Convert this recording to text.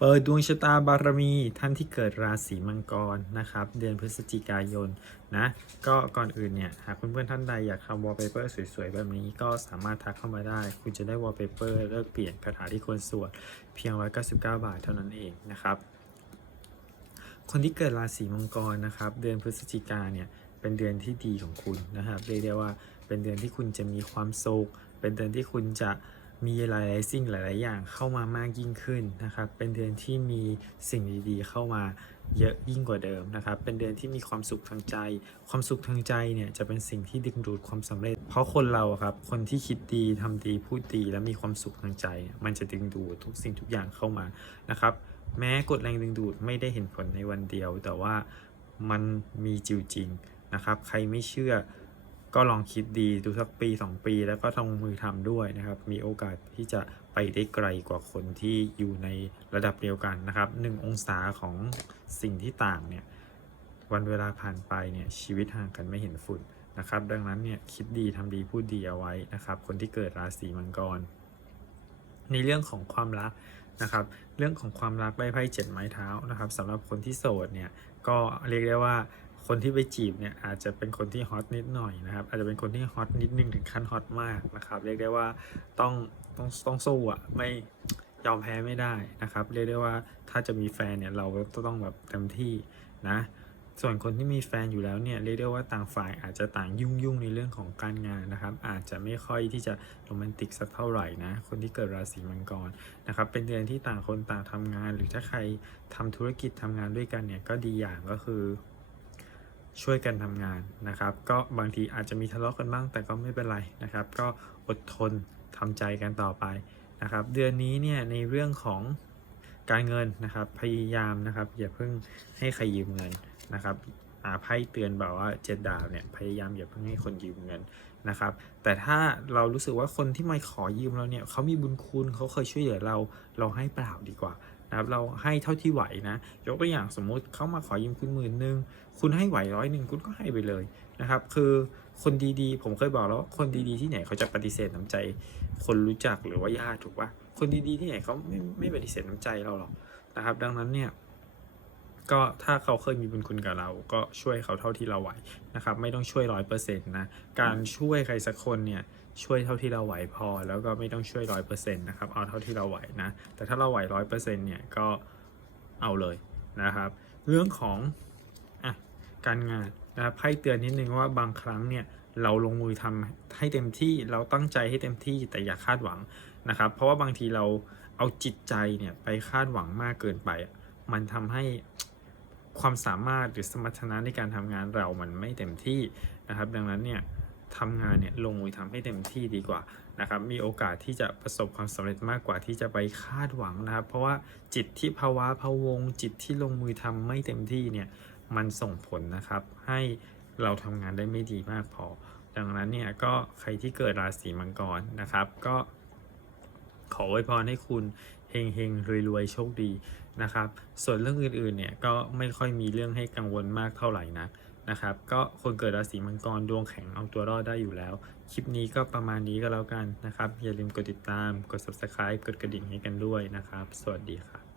เปิดดวงชะตาบารมีท่านที่เกิดราศีมังกรนะครับ เดือนพฤศจิกายนนะ ก็ก่อนอื่นเนี่ย หากเพื่อนๆท่านใดอยากทำวอลเปเปอร์สวยๆ แบบนี้ก็สามารถทักเข้ามาได้ คุณจะได้วอลเปเปอร์เลิกเปลี่ยนคาถาที่ควรสวดเพียง 199 บาทเท่านั้นเองนะครับ คนที่เกิดราศีมังกรนะครับ เดือนพฤศจิกาเนี่ยเป็นเดือนที่ดีของคุณนะครับเรียกได้ว่าเป็นเดือนที่คุณจะมีความสุขเป็นเดือนที่คุณจะ มีหลายๆสิ่งหลาย ๆ อย่างเข้ามามากยิ่งขึ้นนะครับ เป็นเดือนที่มีสิ่งดีๆ เข้ามาเยอะยิ่งกว่าเดิมนะครับ เป็นเดือนที่มีความสุขทางใจ ความสุขทางใจเนี่ยจะเป็นสิ่งที่ดึงดูดความสำเร็จ เพราะคนเราครับ คนที่คิดดีทำดีพูดดีและมีความสุขทางใจ มันจะดึงดูดทุกสิ่งทุกอย่างเข้ามานะครับ แม้กฎแรงดึงดูดไม่ได้เห็นผลในวันเดียว แต่ว่ามันมีจริงจริงนะครับ ใครไม่เชื่อ ก็ลองคิดดีดูสักปี 2 ปี แล้วก็ลงมือทำด้วยนะครับ มีโอกาสที่จะไปได้ไกลกว่าคนที่อยู่ในระดับเดียวกันนะครับหนึ่งองศาของสิ่งที่ต่างเนี่ยวันเวลาผ่านไปเนี่ยชีวิตห่างกันไม่เห็นฝุ่นนะครับ ดังนั้นเนี่ยคิดดีทำดีพูดดีเอาไว้นะครับ คนที่เกิดราศีมังกร ในเรื่องของความรักนะครับ เรื่องของความรักได้ไพ่เจ็ดไม้เท้านะครับสำหรับคนที่โสดเนี่ยก็เรียกได้ว่า คนที่ไปจีบเนี่ยอาจจะเป็นคนที่ฮอตนิดหน่อยนะครับ อาจจะเป็นคนที่ฮอตนิดนึงถึงขั้นฮอตมากนะครับเรียกได้ว่าต้องต้องต้องสู้อะไม่ยอมแพ้ไม่ได้นะครับ เรียกได้ว่าถ้าจะมีแฟนเนี่ยเราก็ต้องแบบเต็มที่นะส่วนคนที่มีแฟนอยู่แล้วเนี่ยเรียกได้ว่าต่างฝ่ายอาจจะต่างยุ่งยุ่งในเรื่องของการงานนะครับ อาจจะไม่ค่อยที่จะโรแมนติกสักเท่าไหร่นะ คนที่เกิดราศีมังกรนะครับ เป็นเดือนที่ต่างคนต่างทำงาน หรือถ้าใครทำธุรกิจทำงานด้วยกันเนี่ยก็ดีอย่างก็คือ ช่วยกันทำงานนะครับ ก็บางทีอาจจะมีทะเลาะกันบ้างแต่ก็ไม่เป็นไรนะครับ ก็อดทนทำใจกันต่อไปนะครับ เดือนนี้เนี่ยในเรื่องของการเงินนะครับ พยายามนะครับ อย่าเพิ่งให้ใครยืมเงินนะครับอาไพ่เตือนแบบว่าเจ็ดดาวเนี่ยพยายามอย่าเพิ่งให้คนยืมเงินนะครับ แต่ถ้าเรารู้สึกว่าคนที่มาขอยืมเราเนี่ยเขามีบุญคุณเขาเคยช่วยเหลือเราเราให้เปล่าดีกว่า นะครับเราให้เท่าที่ไหวนะ ยกตัวอย่างสมมุติเขามาขอยืมคุณหมื่นหนึ่งคุณให้ไหวร้อยหนึ่งคุณก็ให้ไปเลยนะครับ คือคนดีๆ ผมเคยบอกแล้วคนดีๆที่ไหนเขาจะปฏิเสธน้ำใจ คนรู้จักหรือว่าญาติถูกปะคนดีๆที่ไหนเขาไม่ไม่ปฏิเสธน้ำใจเราหรอกนะครับ ดังนั้นเนี่ย ก็ถ้าเขาเคยมีบุญคุณกับเรา ก็ช่วยเขาเท่าที่เราไหวนะครับ ไม่ต้องช่วยร้อยเปอร์เซ็นต์นะ การช่วยใครสักคนเนี่ยช่วยเท่าที่เราไหวพอ แล้วก็ไม่ต้องช่วยร้อยเปอร์เซ็นต์นะครับเอาเท่าที่เราไหวนะ แต่ถ้าเราไหวร้อยเปอร์เซ็นต์เนี่ยก็เอาเลยนะครับ เรื่องของอะการงานนะครับไพ่เตือนนิดนึงว่าบางครั้งเนี่ยเราลงมือทำให้เต็มที่เราตั้งใจให้เต็มที่แต่อย่าคาดหวังนะครับ เพราะว่าบางทีเราเอาจิตใจเนี่ยไปคาดหวังมากเกินไป มันทำให้ ความสามารถหรือสมรรถนะในการทำงานเรามันไม่เต็มที่นะครับ ดังนั้นเนี่ยทำงานเนี่ยลงมือทำให้เต็มที่ดีกว่านะครับมีโอกาสที่จะประสบความสำเร็จมากกว่าที่จะไปคาดหวังนะครับ เพราะว่าจิตที่ภาวะพะวง จิตที่ลงมือทำไม่เต็มที่เนี่ยมันส่งผลนะครับ ให้เราทำงานได้ไม่ดีมากพอ ดังนั้นเนี่ยก็ใครที่เกิดราศีมังกรนะครับ ก็ขอไว้พรให้คุณเฮงเฮงรวยรวยโชคดี นะครับ ส่วนเรื่องอื่นๆเนี่ยก็ไม่ค่อยมีเรื่องให้กังวลมากเท่าไหร่นะนะครับ ก็คนเกิดราศีมังกรดวงแข็งเอาตัวรอดได้อยู่แล้ว คลิปนี้ก็ประมาณนี้ก็แล้วกันนะครับ อย่าลืมกดติดตาม กด subscribe กดกระดิ่งให้กันด้วยนะครับ สวัสดีครับ